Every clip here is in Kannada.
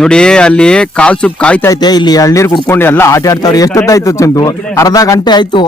ನೋಡಿ ಅಲ್ಲಿ ಕಾಲ್ ಸೂಪ್ ಕಾಯ್ತೈತೆ, ಇಲ್ಲಿ ಎಳ್ನೀರು ಕುಡ್ಕೊಂಡು ಎಲ್ಲ ಆಟ ಆಡ್ತಾವ್ರೆ. ಎಷ್ಟೊತ್ತಾಯ್ತು ಚಂದು? ಅರ್ಧ ಗಂಟೆ ಆಯ್ತು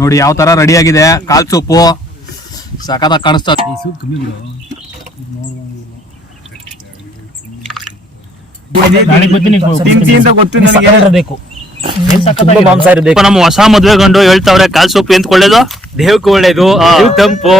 ನೋಡಿ ಯಾವ ತರ ರೆಡಿ ಆಗಿದೆ ಕಾಲ್ ಸೂಪು. ಸಖತ್ತಾಗಿ ಕಾಣಿಸ್ತಾ. ನಮ್ಮ ಹೊಸ ಮದ್ವೆ ಗಂಡು ಹೇಳ್ತಾವ್ರೆ ಕಾಲ್ ಸೂಪ್ ಎಂತ ಒಳ್ಳೇದು, ದೇಹಕ್ಕೆ ಒಳ್ಳೇದು, ತಂಪು.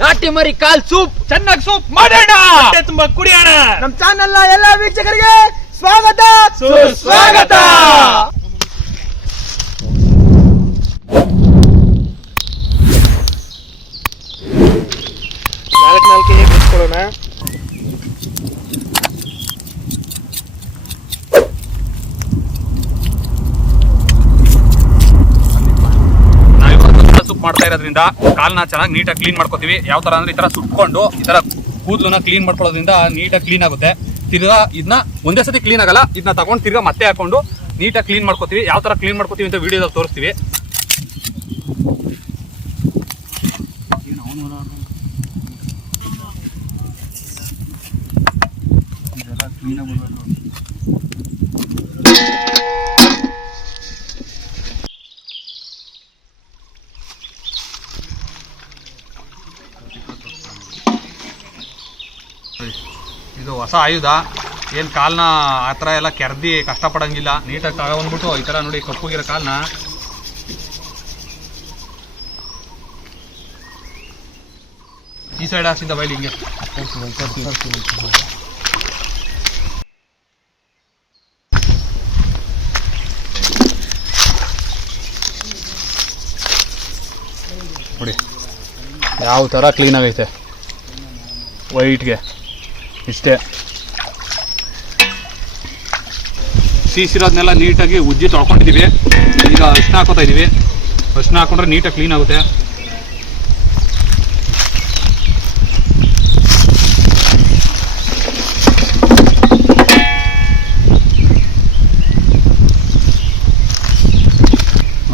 ನಾಟಿ ಮರಿ ಕಾಲ್ ಸೂಪ್ ಚೆನ್ನಾಗಿ ಸೂಪ್ ಮಾಡೋಣ, ತುಂಬಾ ಕುಡಿಯೋಣ. ನಮ್ಮ ಚಾನೆಲ್ ನ ಎಲ್ಲಾ ವೀಕ್ಷಕರಿಗೆ ಸ್ವಾಗತ ಸುಸ್ವಾಗತ. ನಾಲ್ಕು ಬಿಟ್ಕೊಳ್ಳೋಣ. ಸೂಪ್ ಮಾಡ್ತಾ ಇರೋದ್ರಿಂದ ಕಾಲ್ನ ಚೆನ್ನಾಗಿ ನೀಟಾಗಿ ಕ್ಲೀನ್ ಮಾಡ್ಕೋತೀವಿ. ಯಾವ ತರ ಅಂದ್ರೆ ಈ ತರ ಸುಟ್ಕೊಂಡು ಈ ತರ ಕೂದಲನ್ನ ಕ್ಲೀನ್ ಮಾಡ್ಕೊಳ್ಳೋದ್ರಿಂದ ನೀಟಾಗಿ ಕ್ಲೀನ್ ಆಗುತ್ತೆ. ತಿರ್ಗಾ ಇದನ್ನ ಒಂದೇ ಸತಿ ಕ್ಲೀನ್ ಆಗಲ್ಲ, ಇದನ್ನ ತಗೊಂಡು ತಿರ್ಗಾ ಮತ್ತೆ ಹಾಕೊಂಡು ನೀಟಾಗಿ ಕ್ಲೀನ್ ಮಾಡ್ಕೋತೀವಿ. ಯಾವ ತರ ಕ್ಲೀನ್ ಮಾಡ್ಕೋತೀವಿ ಅಂತ ವಿಡಿಯೋದಲ್ಲಿ ತೋರಿಸ್ತೀವಿ. ಇದು ಹೊಸ ಆಯುಧ. ಏನು ಕಾಲ್ನ ಆ ಥರ ಎಲ್ಲ ಕೆರ್ದಿ ಕಷ್ಟಪಡಂಗಿಲ್ಲ. ನೀಟಾಗಿ ತಗೊಂಡ್ಬಿಟ್ಟು ಈ ಥರ ನೋಡಿ ಕಪ್ಪುಗಿರೋ ಕಾಲ್ನ ಈ ಸೈಡ್ ಹಾಸಿಂದ ಬೈಲಿ ಹಿಂಗೆ ನೋಡಿ ಯಾವ ಥರ ಕ್ಲೀನ್ ಆಗೈತೆ ವೈಟ್ಗೆ. ಇಷ್ಟೇ ಸೀಸಿರೋದನ್ನೆಲ್ಲ ನೀಟಾಗಿ ಉಜ್ಜಿ ತೊಳ್ಕೊಂಡಿದ್ದೀವಿ. ಈಗ ಅರಿಶಿನ ಹಾಕೋತಾ ಇದ್ದೀವಿ. ಅರಿಶಿನ ಹಾಕೊಂಡ್ರೆ ನೀಟಾಗಿ ಕ್ಲೀನ್ ಆಗುತ್ತೆ.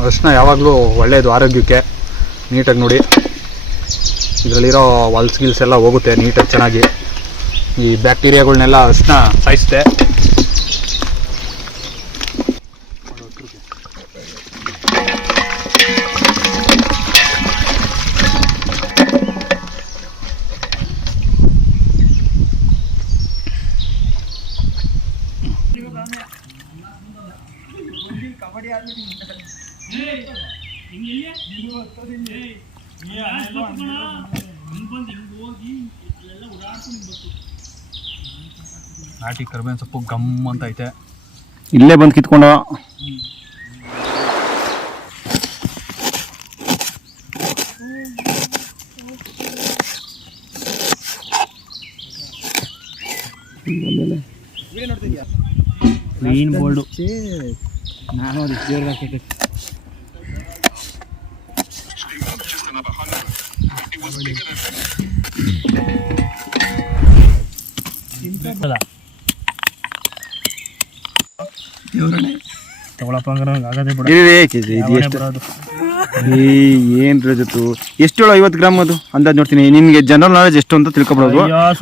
ಅರಿಶಿನ ಯಾವಾಗಲೂ ಒಳ್ಳೆಯದು ಆರೋಗ್ಯಕ್ಕೆ. ನೀಟಾಗಿ ನೋಡಿ ಇದರಲ್ಲಿರೋ ವಲ್ಸ್ ಗಿಲ್ಸ್ ಎಲ್ಲ ಹೋಗುತ್ತೆ ನೀಟಾಗಿ ಚೆನ್ನಾಗಿ. ಈ ಬ್ಯಾಕ್ಟೀರಿಯಾಗಳನ್ನೆಲ್ಲ ಅರಿಶಿನ ಸಾಯಿಸುತ್ತೆ. ನಾಟಿ ಕರಿಬೇವಿನ ಸೊಪ್ಪು ಗಮ್ ಅಂತ ಐತೆ. ಇಲ್ಲೇ ಬಂದು ಕಿತ್ಕೊಂಡು ಕ್ಲೀನ್ ಬೋಲ್ಡು. ನಾನು ಅದು ಜೋರಾಗಿ ಏನ್ ರಜತು ಎಷ್ಟು 50 ಗ್ರಾಮ್ ಅದು ಅಂದಾಜ್ ನೋಡ್ತೀನಿ. ನಿಮ್ಗೆ ಜನರಲ್ ನಾಲೆಜ್ ಎಷ್ಟು ಅಂತ ತಿಳ್ಕೊಬಹುದು.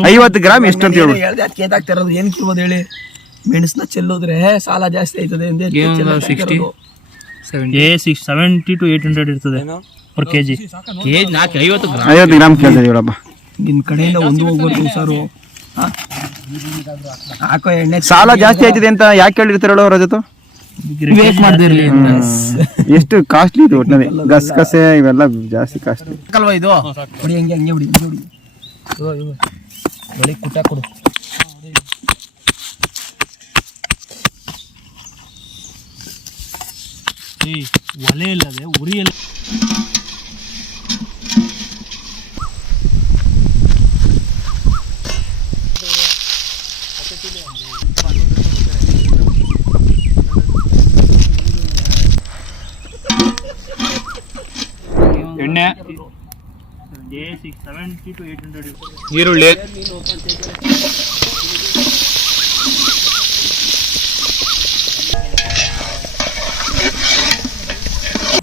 50 ಗ್ರಾಮ್ ಎಷ್ಟು ಅಂತ ಹೇಳಿ ಕೇದಾಗ್ತಿರೋದು ಏನ್ ಕಿರ್ಬೋದು ಹೇಳಿ. ಮೆಣಸನ್ನ ಚೆಲ್ಲೋದ್ರೆ ಸಾಲ ಜಾಸ್ತಿ ಆಯ್ತದೆ. 70 to 800 ಇರ್ತದೆ ಪರ್ ಕೆಜಿ. 50 ಗ್ರಾಮ್ ಕೇಳ್ತಾ ಇದೀವಪ್ಪ. ನಿನ್ ಕಡೆಯಿಂದ ಒಂದು ಹೋಗ್ಬಾರ್ದು ಸರ್. ಹಾಕೋ ಎಣ್ಣೆ. ಸಾಲ ಜಾಸ್ತಿ ಆಯ್ತಿದೆ ಅಂತ ಯಾಕೆ ಕೇಳಿರ್ತಾರೋ ರಜತು? ವೇಟ್ ಮಾಡ್ದಿರ್ಲಿ. ಎಷ್ಟು ಕಾಸ್ಟ್ಲಿ ಇದು ಒಟ್ಟಿನಲ್ಲಿ ಗಸಗಸೆ ಇವೆಲ್ಲ ಜಾಸ್ತಿ ಕಾಸ್ಟ್ಲಿ ಅಲ್ವಾ ಇದು? ಹೊಡಿ ಹಂಗೆ ಹಂಗೆ ಹೊಡಿ ಹೊಡಿ ಕುಟ ಕೊಡು. ಒಲೆ ಇಲ್ಲದೆ ಉರಿ ಎಲ್ಲ. ಎಣ್ಣೆ 70 to 800. ಈರುಳ್ಳಿ,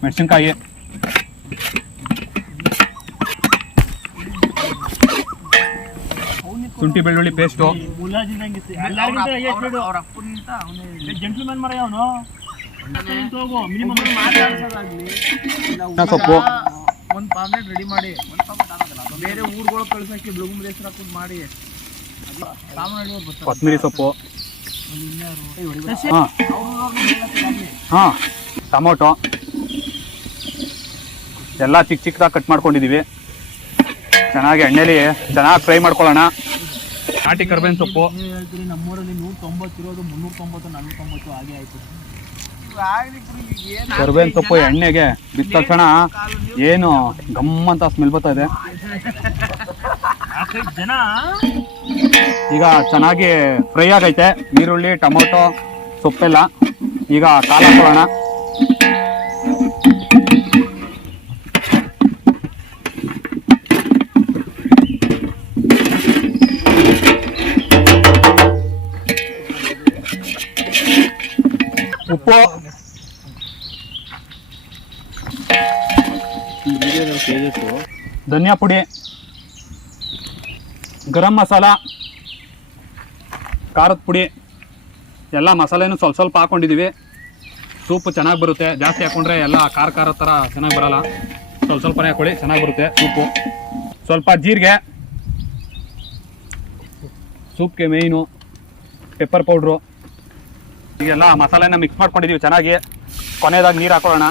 ಮೆಣಸಿನ್ಕಾಯಿ, ಶುಂಠಿ ಬೆಳ್ಳುಳ್ಳಿ ಪೇಸ್ಟು, ಜೆಂಟ್ಲ್ಮನ್ ಮರ ಅವನು ಸೊಪ್ಪು, ಒಂದು ಪಾಮ್ಲೆಟ್ ರೆಡಿ ಮಾಡಿ, ಬೇರೆ ಊರುಗಳು ಕಳ್ಸಕ್ಕೆ ಬ್ಲೂಮ್ ಹೆಸರು ಹಾಕೊಂಡು ಮಾಡಿ, ಕೊತ್ತಂಬರಿ ಸೊಪ್ಪು, ಹಾಂ ಟೊಮೊಟೊ ಎಲ್ಲ ಚಿಕ್ಕ ಚಿಕ್ಕದಾಗಿ ಕಟ್ ಮಾಡ್ಕೊಂಡಿದ್ದೀವಿ. ಚೆನ್ನಾಗಿ ಎಣ್ಣೆಲಿ ಚೆನ್ನಾಗಿ ಫ್ರೈ ಮಾಡ್ಕೊಳ್ಳೋಣ. ನಾಟಿ ಕರ್ಬೇವಿನ ಸೊಪ್ಪು, ಹೇಳ್ತೀರಿ ನಮ್ಮೂರಲ್ಲಿ 190 ಇರೋದು 390 490 ಹಾಗೆ ಆಯ್ತು. ಕರ್ಬೇವಿನ ಸೊಪ್ಪು ಎಣ್ಣೆಗೆ ಬಿದ್ದ ತಕ್ಷಣ ಏನು ಗಮ್ಮಂತ ಸ್ಮೆಲ್ ಬರ್ತಾ ಇದೆ. ಜನ ಈಗ ಚೆನ್ನಾಗಿ ಫ್ರೈ ಆಗೈತೆ ಈರುಳ್ಳಿ ಟೊಮೊಟೊ ಸೊಪ್ಪೆಲ್ಲ. ಈಗ ಕಾಲು ಹಾಕೊಳ್ಳೋಣ. ಉಪ್ಪು, ಧನಿಯಾ ಪುಡಿ, ಗರಂ ಮಸಾಲ, ಖಾರದ ಪುಡಿ ಎಲ್ಲ ಮಸಾಲೆನೂ ಸ್ವಲ್ಪ ಸ್ವಲ್ಪ ಹಾಕೊಂಡಿದ್ದೀವಿ. ಸೂಪು ಚೆನ್ನಾಗಿ ಬರುತ್ತೆ. ಜಾಸ್ತಿ ಹಾಕೊಂಡ್ರೆ ಎಲ್ಲ ಖಾರ ಖಾರ ಥರ ಚೆನ್ನಾಗಿ ಬರಲ್ಲ. ಸ್ವಲ್ಪ ಸ್ವಲ್ಪನೇ ಹಾಕೊಳ್ಳಿ, ಚೆನ್ನಾಗಿ ಬರುತ್ತೆ ಸೂಪು. ಸ್ವಲ್ಪ ಜೀರಿಗೆ, ಸೂಪ್ಗೆ ಮೇಯ್ನು ಪೆಪ್ಪರ್ ಪೌಡ್ರು. ಈಗೆಲ್ಲ ಮಸಾಲೆನ ಮಿಕ್ಸ್ ಮಾಡ್ಕೊಂಡಿದ್ದೀವಿ ಚೆನ್ನಾಗಿ. ಕೊನೆಯದಾಗಿ ನೀರು ಹಾಕೊಳ್ಳೋಣ.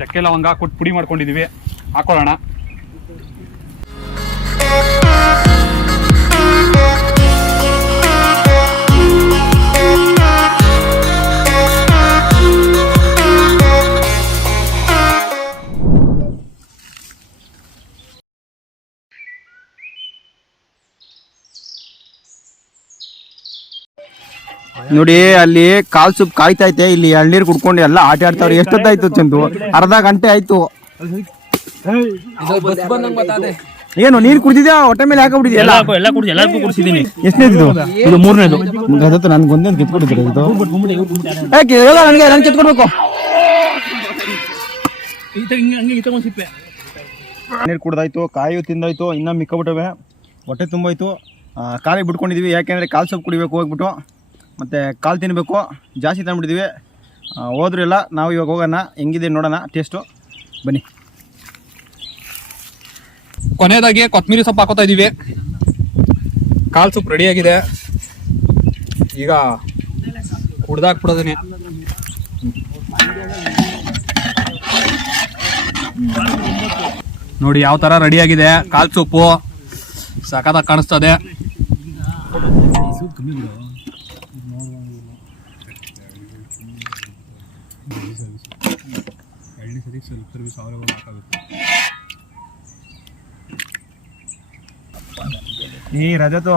ಚಕ್ಕೆ ಲವಂಗ ಕೊಟ್ಟು ಪುಡಿ ಮಾಡ್ಕೊಂಡಿದ್ದೀವಿ, ಹಾಕೊಳ್ಳೋಣ. ನೋಡಿ ಅಲ್ಲಿ ಕಾಲ್ ಸೂಪ್ ಕಾಯ್ತೈತೆ, ಇಲ್ಲಿ ಎಳ್ನೀರು ಕುಡ್ಕೊಂಡು ಎಲ್ಲ ಆಟ ಆಡ್ತಾವ್ರೆ. ಎಷ್ಟೊತ್ತಾಯ್ತು ಚಂದು? ಅರ್ಧ ಗಂಟೆ ಆಯ್ತು. ಏನು ನೀರು ಕುಡಿದಿದ್ಯಾ? ಹೊಟ್ಟೆ ಮೇಲೆ ಹಾಕಬಿಟ್ಟಿದ್ಯಾ? ಎಲ್ಲ ಕುಡಿಸಿ ಎಲ್ಲರಿಗೂ ಕುಡಿಸಿದ್ದೀನಿ. ಎಷ್ಟನೇದು? ಇದು 3ನೇದು. ಅದತ್ತು ನನ್ಗೆ ಒಂದೊಂದು ಕಿತ್ಕೊಟ್ಟಿದ್ರು ಇದು. ಯಾಕೆ ನನಗೆ ನಾನು ಕಿತ್ಕೊಡ್ಬೇಕು. ನೀರು ಕುಡ್ದಾಯ್ತು, ಕಾಯಿ ತಿಂದಾಯ್ತು, ಇನ್ನ ಮಿಕ್ಕಬಿಟ್ಟವೆ, ಹೊಟ್ಟೆ ತುಂಬೋಯ್ತು. ಖಾಲಿ ಬಿಟ್ಕೊಂಡಿದೀವಿ. ಯಾಕೆಂದ್ರೆ ಕಾಲ್ ಸೊಪ್ಪು ಕುಡಿಬೇಕು ಹೋಗ್ಬಿಟ್ಟು, ಮತ್ತು ಕಾಲು ತಿನ್ನಬೇಕು. ಜಾಸ್ತಿ ತಂದ್ಬಿಟ್ಟಿದ್ದೀವಿ. ಹೋದ್ರೂ ಇಲ್ಲ. ನಾವು ಇವಾಗ ಹೋಗೋಣ, ಹೆಂಗಿದೆ ನೋಡೋಣ ಟೇಸ್ಟು. ಬನ್ನಿ. ಕೊನೆಯದಾಗಿ ಕೊತ್ತಂಬರಿ ಸೊಪ್ಪು ಹಾಕೋತಾ ಇದ್ದೀವಿ. ಕಾಲ್ ಸೂಪ್ ರೆಡಿಯಾಗಿದೆ. ಈಗ ಕುಡ್ದಾಕ್ಬಿಡೋದನ್ನೇ. ನೋಡಿ ಯಾವ ಥರ ರೆಡಿಯಾಗಿದೆ ಕಾಲ್ ಸೂಪು. ಸಖತ್ತಾಗಿ ಕಾಣಿಸ್ತದೆ. ಈ ರಜತು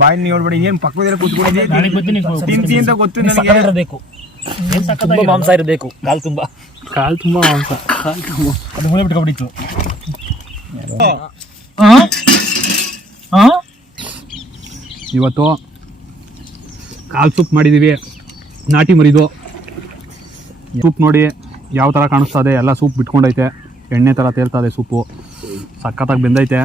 ಬಾಯಿ ನೋಡ್ಬೇಡಿ, ಏನು ಪಕ್ಕದಲ್ಲಿ ಕೂತ್ಕೊಂಡಿದ್ದೀನಿ ತಿಂತಿ ಅಂತ ಗೊತ್ತು ನನಗೆ. ತುಂಬಾ ಮಾಂಸ ಇರಬೇಕು. ಕಾಲು ತುಂಬಾ ಮಾಂಸ. ಅದು ಮುಳೆ ಬಿಟ್ಕೊಬಿಟ್ಟಿತ್ತು. ಇವತ್ತು ಕಾಲ್ ಸೂಪ್ ಮಾಡಿದ್ದೀವಿ, ನಾಟಿ ಮರಿದು. ಸೂಪ್ ನೋಡಿ ಯಾವ ಥರ ಕಾಣಿಸ್ತದೆ. ಎಲ್ಲ ಸೂಪ್ ಬಿಟ್ಕೊಂಡೈತೆ, ಎಣ್ಣೆ ಥರ ತೇಲ್ತದೆ ಸೂಪು. ಸಖತ್ತಾಗಿ ಬೆಂದೈತೆ.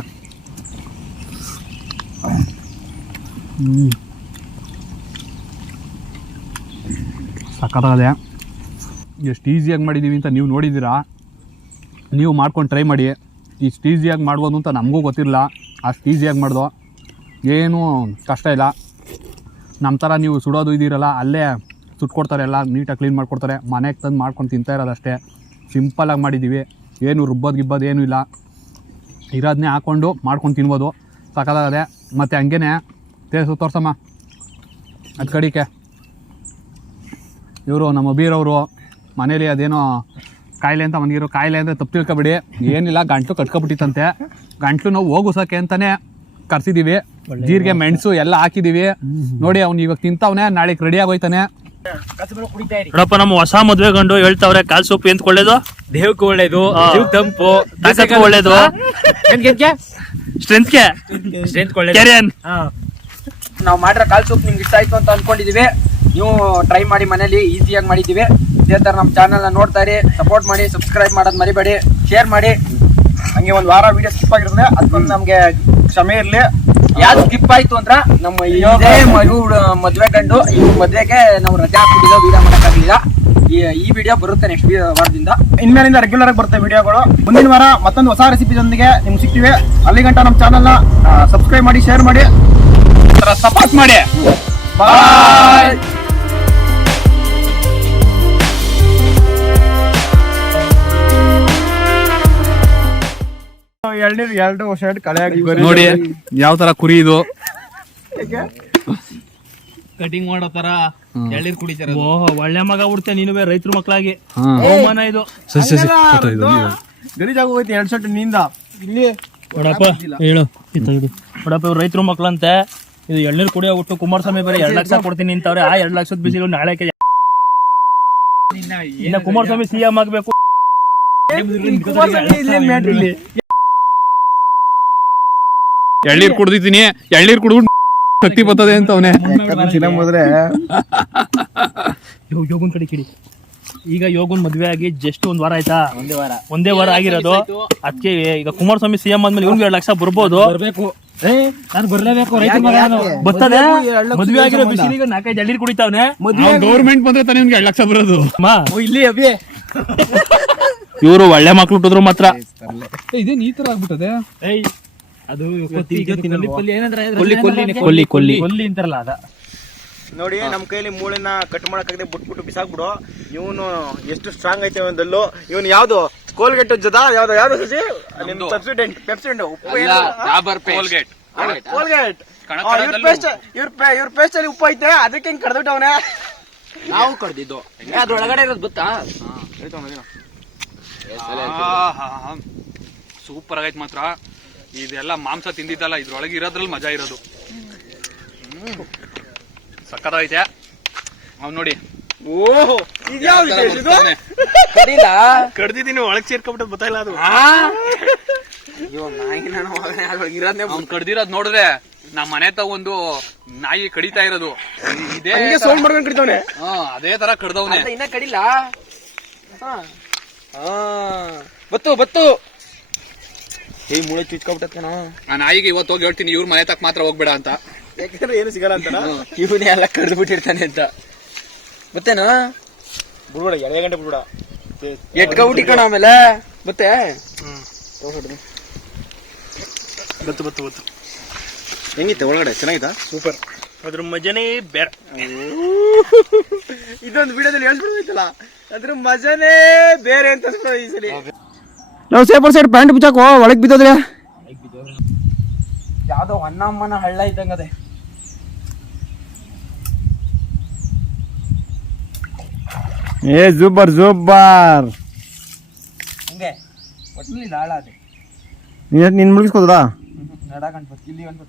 ಸಖತ್ತಾಗಿದೆ. ಎಷ್ಟು ಈಸಿಯಾಗಿ ಮಾಡಿದ್ದೀವಿ ಅಂತ ನೀವು ನೋಡಿದ್ದೀರಾ. ನೀವು ಮಾಡ್ಕೊಂಡು ಟ್ರೈ ಮಾಡಿ. ಇಷ್ಟು ಈಸಿಯಾಗಿ ಮಾಡ್ಬೋದು ಅಂತ ನಮಗೂ ಗೊತ್ತಿರಲಿಲ್ಲ. ಅಷ್ಟು ಈಸಿಯಾಗಿ ಮಾಡ್ದೋ, ಏನೂ ಕಷ್ಟ ಇಲ್ಲ. ನಮ್ಮ ಥರ ನೀವು ಸುಡೋದು ಇದ್ದೀರಲ್ಲ, ಅಲ್ಲೇ ಸುಟ್ಕೊಡ್ತಾರೆ, ಎಲ್ಲ ನೀಟಾಗಿ ಕ್ಲೀನ್ ಮಾಡಿಕೊಡ್ತಾರೆ. ಮನೆಗೆ ತಂದು ಮಾಡ್ಕೊಂಡು ತಿಂತಾ ಇರೋದಷ್ಟೇ. ಸಿಂಪಲ್ಲಾಗಿ ಮಾಡಿದ್ದೀವಿ. ಏನು ರುಬ್ಬೋದು ಗಿಬ್ಬೋದು ಏನೂ ಇಲ್ಲ. ಇರೋದನ್ನೇ ಹಾಕ್ಕೊಂಡು ಮಾಡ್ಕೊಂಡು ತಿನ್ಬೋದು. ಸಖತ್ತಾಗದೆ. ಮತ್ತು ಹಂಗೇ ತೋರ್ಸಮ್ಮ ಅದು ಕಡಿಕೆ. ಇವರು ನಮ್ಮ ಬೀರವರು ಮನೇಲಿ ಅದೇನೋ ಕಾಯಿಲೆ ಅಂತ ಮನಗಿರೋ ಕಾಯಿಲೆ ಅಂದರೆ ತಪ್ಪು ತಿಳ್ಕೊಬೇಡಿ. ಏನಿಲ್ಲ, ಗಂಟಲು ಕಟ್ಕೊಬಿಟ್ಟಿತ್ತಂತೆ. ಗಂಟ್ಲು ನೋವು ಹೋಗುಸೋಕೆ ಅಂತಲೇ ಕರ್ಸಿದ್ದೀವಿ. ಜೀರಿಗೆ ಮೆಣಸು ಎಲ್ಲ ಹಾಕಿದ್ದೀವಿ. ನೋಡಿ ಅವ್ನು ಇವಾಗ ತಿಂತವನೇ, ನಾಳೆಗೆ ರೆಡಿ ಆಗೋಯ್ತಾನೆ. ನೋಡಪ್ಪ ನಮ್ಮ ಹೊಸ ಮದ್ವೆ ಗಂಡು ಹೇಳ್ತಾವ್ರೆ ಕಾಲ್ ಸೊಪ್ಪು ಎಂತ ಒಳ್ಳೇದು, ದೇಹಕ್ಕೂ ಒಳ್ಳೇದು, ತಂಪು, ತಾಕತ್ಗೂ ಒಳ್ಳೇದು, ಸ್ಟ್ರೆಂತ್ಗೆ ಕ್ಯಾರಿಯನ್. ನಾವು ಮಾಡಿರೋ ಕಾಲ್ ಸೂಪ್ ನಿಮ್ಗೆ ಇಷ್ಟ ಆಯ್ತು ಅಂತ ಅನ್ಕೊಂಡಿದೀವಿ. ನೀವು ಟ್ರೈ ಮಾಡಿ ಮನೇಲಿ, ಈಸಿಯಾಗಿ ಮಾಡಿದ್ದೀವಿ. ಇದೇ ಥರ ನಮ್ಮ ಚಾನಲ್ನ ನೋಡ್ತಾ ಇರಿ, ಸಪೋರ್ಟ್ ಮಾಡಿ, ಸಬ್ಸ್ಕ್ರೈಬ್ ಮಾಡೋದು ಮರಿಬೇಡಿ, ಶೇರ್ ಮಾಡಿ. ಹಂಗೆ ಒಂದು ವಾರ ವಿಡಿಯೋ ಸ್ಕಿಪ್ ಆಗಿರ್ತದೆ, ಅದಕ್ಕೊಂದು ನಮಗೆ ಕ್ಷಮೆ ಇರಲಿ. ಯಾವ್ದು ಸ್ಕಿಪ್ ಆಯ್ತು ಅಂದ್ರ ನಮ್ಮ ಇದೇ ಮದ್ವೆ ಗಂಡು ಈ ಮದ್ವೆಗೆ ನಾವು ರಜೆ ಹಾಕ್ಬಿಟ್ಟಿದ್ದೋ, ವಿಡಿಯೋ ಮಾಡೋಕ್ಕಾಗಲಿಲ್ಲ. ಈ ವಿಡಿಯೋ ಬರುತ್ತೆ ನೆಕ್ಸ್ಟ್ ವಾರದಿಂದ. ಇನ್ಮೇಲಿಂದ ರೆಗ್ಯುಲರ್ ಆಗಿ ಬರುತ್ತೆ ವಿಡಿಯೋಗಳು. ಮುಂದಿನ ವಾರ ಮತ್ತೊಂದು ಹೊಸ ರೆಸಿಪಿಯೊಂದಿಗೆ ನಿಮ್ಗೆ ಸಿಗ್ತೀವಿ. ಅಲ್ಲಿಗಂಟ ನಮ್ಮ ಚಾನಲ್ನ ಸಬ್ಸ್ಕ್ರೈಬ್ ಮಾಡಿ, ಶೇರ್ ಮಾಡಿ, ಸಪೋರ್ಟ್ ಮಾಡಿ. ಬಾಯ್. ಎರಡು ಶರ್ಟ್ ಕಳೆ ನೋಡಿ ಯಾವ ತರ ಕುರಿ ಇದು, ಕಟಿಂಗ್ ಮಾಡೋ ತರ ಎಳ್ನೀರ್ ಕುಡಿತಾರ. ಓಹೋ, ಒಳ್ಳೆ ಮಗ ಬಿಡ್ತೆ ನೀನು, ರೈತರ ಮಕ್ಕಳಾಗಿ ಅವಮಾನ ಇದು. ಗಲೀಜಾಗ ಹೋಯ್ತು 2 ಶರ್ಟ್ ನಿಂದ. ಇಲ್ಲಿ ನೋಡಪ್ಪ ಹೇಳು, ನೋಡಪ್ಪ ಇವ್ರು ರೈತರ ಮಕ್ಳಂತೆ. ಇದು ಎಳ್ನೀರು ಕುಡಿಯೋಬಿಟ್ಟು ಕುಮಾರಸ್ವಾಮಿ ಬೇರೆ 2 ಲಕ್ಷ ಕೊಡ್ತೀನಿ ನಿಂತವ್ರೆ. ಆ 2 ಲಕ್ಷದ ಬಿಸಿಲು ನಾಳೆ ಇನ್ನ ಕುಮಾರಸ್ವಾಮಿ ಸಿಎಂ ಆಗ್ಬೇಕು. ಎಳ್ನೀರ್ ಕುಡ್ದಿದ್ದೀನಿ, ಎಳ್ನೀರ್ ಕುಡಿದ್ಬಿಟ್ಟು ಶಕ್ತಿ ಬರ್ತದೆ ಅಂತ ಅವನೇ. ಯೋಗನ್ ಕಡೆ ಕಿಡಿ. ಈಗ ಯೋಗನ್ ಮದ್ವೆ ಆಗಿ ಜಸ್ಟ್ 1 ವಾರ ಆಯ್ತಾ? ಒಂದೇ ವಾರ ಆಗಿರೋದು. ಅದಕ್ಕೆ ಈಗ ಕುಮಾರಸ್ವಾಮಿ ಸಿಎಂ ಆದ್ಮೇಲೆ ಇವ್ನಿಗೆ 2 ಲಕ್ಷ ಬರ್ಬೋದು. ನಾನು ಬರ್ಲೇಬೇಕು, ಬರ್ತದೆ. ಮದ್ವೆ ಆಗಿರೋ ಬಿಸಿಲಿಗೆ 4-5 ಎಳ್ನೀರು ಕುಡಿತಾವನೆ. ಗೌರ್ಮೆಂಟ್ ಬಂದ್ರೆ ತಾನೇ ಇವ್ನಿಗೆ 2 ಲಕ್ಷ ಬರೋದು. ಇಲ್ಲಿ ಅಭಿ ಇವರು ಒಳ್ಳೆ ಮಕ್ಳು ಹುಟ್ಟಿದ್ರು ಮಾತ್ರ. ಇದೇನ್ ಈ ತರ ಆಗ್ಬಿಟ್ಟದೆ? ಅದು ಕೊಲ್ಲಿ ಅಂತಾರಲ್ಲ ಅದ. ನೋಡಿ, ನಮ್ಮ ಕೈಲಿ ಮೂಳೆನ ಕಟ್ ಮಾಡಕ್ಕಾಗದೆ ಬಿಟ್ಬಿಟ್ಟು ಬಿಸಾಕ್ಬಿಡು. ಇವನು ಎಷ್ಟು ಸ್ಟ್ರಾಂಗ್ ಐತೆ ಒಂದಲ್ಲೂ. ಇವನು ಯಾವ್ದು ಕೋಲ್ಗೇಟ್ ಜೊತೆ ಯಾವ್ದು ಸಸಿ ಪೆಪ್ಸಿಡೆಂಟ್ ಕೋಲ್ಗೇಟ್ ಇವ್ರ ಪೇಸ್ಟ್ ಅಲ್ಲಿ ಉಪ್ಪು ಐತೆ, ಅದಕ್ಕೆ ಹಿಂಗ್ ಕಡ್ದ್ಬಿಟ್ಟವನೆ. ನಾವು ಕಡ್ದಿದ್ದು ಅದ್ರೊಳಗಡೆ ಇರೋದು ಗೊತ್ತಾ? ಸೂಪರ್ ಆಗೈತ್ ಮಾತ್ರ. ಇದೆಲ್ಲ ಮಾಂಸ ತಿಂದಿದ್ದಲ್ಲ, ಇದ್ರೊಳಗೆ ಇರೋದ್ರಲ್ಲಿ ಮಜಾ ಇರೋದು. ಸಕ್ಕತ್ತಾಗೈತೆ. ಅವ್ನು ನೋಡಿ, ಓಹೋ, ಕಡ್ದಿದ್ದೀನಿ, ಒಳಗ್ ಸೇರ್ಕೊಬಿಟ್ಟು ಗೊತ್ತಾಯಿಲ್ಲ ಅದು. ಅವ್ನು ಕಡ್ದಿರೋದ್ ನೋಡಿದ್ರೆ ನಮ್ಮ ಮನೆ ತಗೊಂಡು ನಾಯಿ ಕಡಿತಾ ಇರೋದು ಇದೇ ಸೌಂಡ್ ಮಾಡ್ಕೊಂಡು ಕಡಿತವನೆ. ಅದೇ ತರ ಕಡ್ದವನೆ. ಇನ್ನ ಕಡಿಲ್ಲ. ಬತ್ತು ಮೂಳೆ ಚುಚ್ಕೊಬಿಟ್ಟೇನೋ. ಆ ನಾಯಿಗೆ ಇವತ್ತು ಹೋಗಿ ಹೇಳ್ತೀನಿ, ಇವ್ರ ಮನೆ ತಕ್ಕ ಮಾತ್ರ ಹೋಗ್ಬೇಡ ಅಂತ, ಯಾಕಂದ್ರೆ ಏನು ಸಿಗಲ್ಲ ಅಂತ. ಇವನೇ ಎಲ್ಲ ಕಡ್ದು ಬಿಟ್ಟಿರ್ತಾನೆ ಅಂತ. ಮತ್ತೇನಾ ಬಿಡ್ಬೇಡ, 2 ಗಂಟೆ ಬಿಡ್ಬೇಡ, ಎಟ್ಕೌಟಿ ಕಣ. ಆಮೇಲೆ ಮತ್ತೆ ಬತ್ತು ಹೆಂಗಿತ್ತು ಒಳಗಡೆ? ಚೆನ್ನಾಗಿತ್ತಾ? ಸೂಪರ್. ಅದ್ರ ಮಜಾನೇ ಬೇರೆ. ಇದೊಂದು ವಿಡಿಯೋದಲ್ಲಿ ಹೇಳ್ಬಿಡ್ಬೇಕಲ್ಲ, ಅದ್ರ ಮಜಾನೇ ಬೇರೆ ಅಂತ ಈ ಸರಿ. ನಾವು ಸೇಪರ್ ಸೈಡ್ ಪ್ಯಾಂಟ್ ಬಿಚ್ಚಾಕೋ, ಒಳಗ್ ಬಿದ್ದೋದ್ರೆ ಯಾವ್ದೋ ಅಣ್ಣಮ್ಮನ ಹಳ್ಳ ಇದ್ದಂಗದೆ. ಜೂಬರ್ ಹಂಗೆ ಒಟ್ಟಲ್ಲಿ ಹಾಳ ಅದೇ. ನೀನ್ ಮುಗಿಸ್ಕೋದಾ? ನಡಕಂಡ್ ಇಲ್ಲಿ ಒಂದು